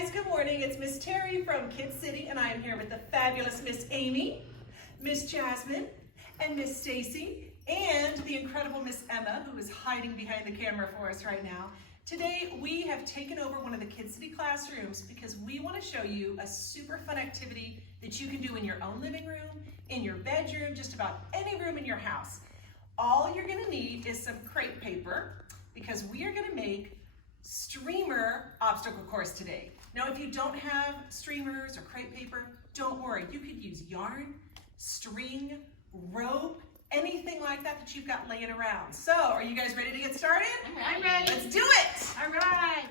guys, good morning. It's Miss Terry from KidCity, and I am here with the fabulous Miss Amy, Miss Jasmine, and Miss Stacy, and the incredible Miss Emma, who is hiding behind the camera for us right now. Today, we have taken over one of the KidCity classrooms because we want to show you a super fun activity that you can do in your own living room, in your bedroom, just about any room in your house. All you're going to need is some crepe paper because we are going to make streamer obstacle course today. Now, if you don't have streamers or crepe paper, don't worry. You could use yarn, string, rope, anything like that that you've got laying around. So, are you guys ready to get started? I'm ready. Let's do it! All right.